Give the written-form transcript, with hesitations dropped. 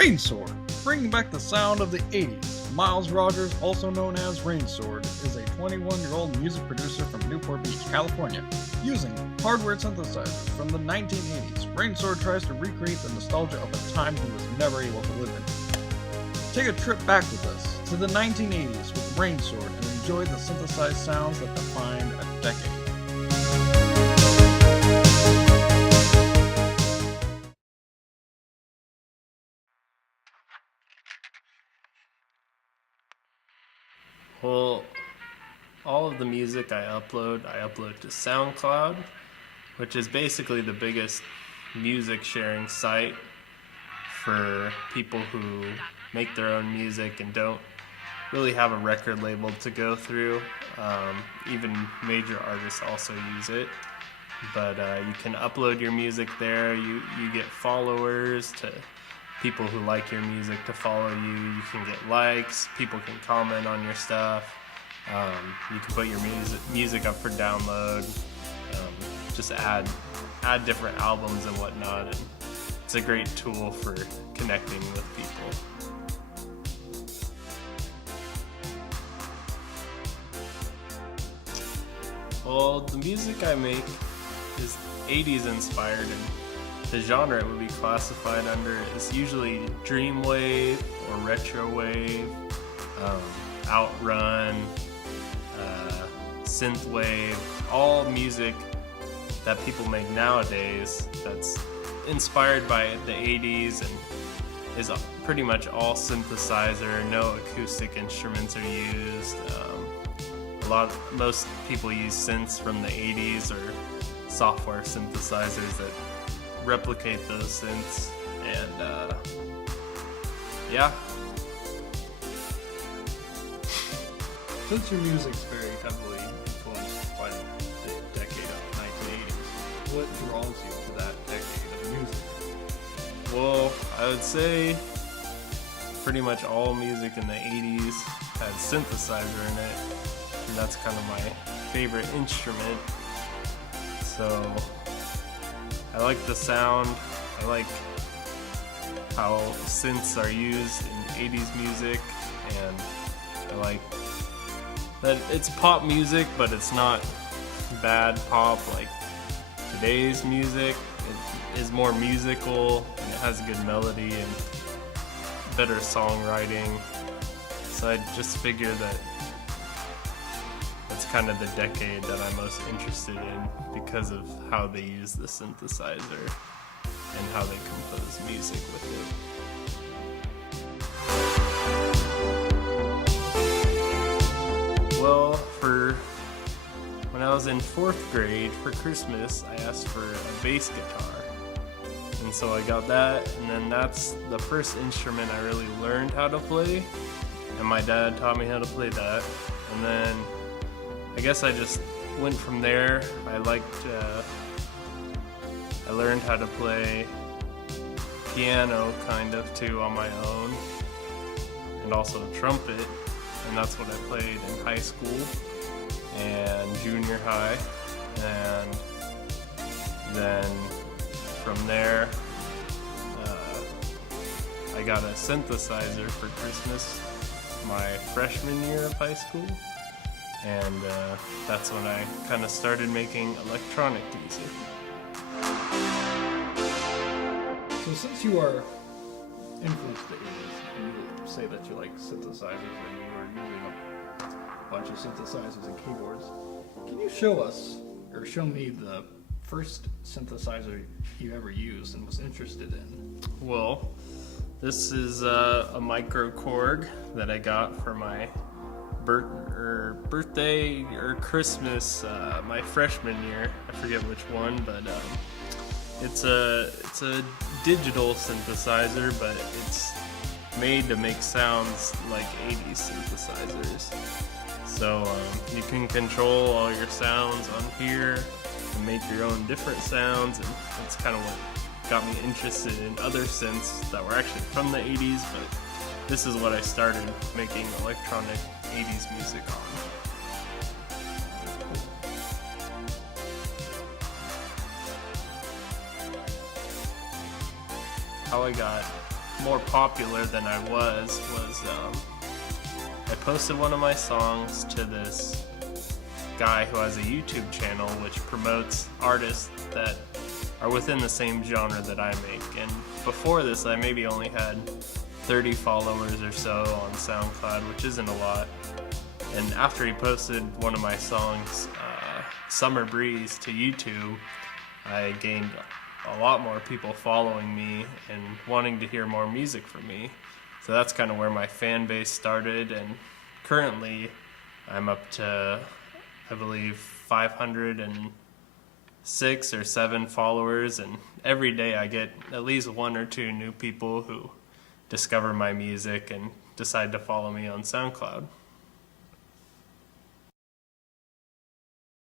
Rainsword, bringing back the sound of the 80s. Miles Rogers, also known as Rainsword, is a 21-year-old music producer from Newport Beach, California. Using hardware synthesizers from the 1980s, Rainsword tries to recreate the nostalgia of a time he was never able to live in. Take a trip back with us to the 1980s with Rainsword and enjoy the synthesized sounds that defined a decade. Well, all of the music I upload to SoundCloud, which is basically the biggest music sharing site for people who make their own music and don't really have a record label to go through. Even major artists also use it. But you can upload your music there. You get followers, to people who like your music to follow you. You can get likes. People can comment on your stuff. You can put your music up for download. Just add different albums and whatnot. And it's a great tool for connecting with people. Well, the music I make is 80s inspired, and the genre it would be classified under is usually dreamwave or retrowave, outrun, synthwave, all music that people make nowadays that's inspired by the 80s and is pretty much all synthesizer. No acoustic instruments are used. Most people use synths from the 80s or software synthesizers that replicate those synths, and yeah. Since your music's very heavily influenced by the decade of 1980s, what draws you to that decade of music? Well, I would say pretty much all music in the 80s had synthesizer in it, and that's kind of my favorite instrument. So I like the sound. I like how synths are used in 80s music, and I like that it's pop music, but it's not bad pop like today's music. It is more musical, and it has a good melody and better songwriting. So I just figured that that's kind of the decade that I'm most interested in because of how they use the synthesizer and how they compose music with it. Well, when I was in 4th grade for Christmas, I asked for a bass guitar. And so I got that, and then that's the first instrument I really learned how to play. And my dad taught me how to play that. And then I guess I just went from there. I learned how to play piano kind of too on my own, and also trumpet, and that's what I played in high school and junior high. And then from there I got a synthesizer for Christmas my freshman year of high school. And that's when I kind of started making electronic music. So since you are influenced the 80s, and you say that you like synthesizers and you were using a bunch of synthesizers and keyboards, can you show us, or show me, the first synthesizer you ever used and was interested in? Well, this is a micro Korg that I got for my birthday or Christmas my freshman year. I forget which one, but it's a digital synthesizer, but it's made to make sounds like 80s synthesizers. So you can control all your sounds on here and make your own different sounds, and that's kind of what got me interested in other synths that were actually from the 80s, but this is what I started making electronic 80s music on. How I got more popular than I was I posted one of my songs to this guy who has a YouTube channel which promotes artists that are within the same genre that I make. And before this, I maybe only had 30 followers or so on SoundCloud, which isn't a lot. And after he posted one of my songs, Summer Breeze, to YouTube, I gained a lot more people following me and wanting to hear more music from me. So that's kind of where my fan base started, and currently I'm up to, I believe, 506 or 7 followers, and every day I get at least 1 or 2 new people who discover my music and decide to follow me on SoundCloud.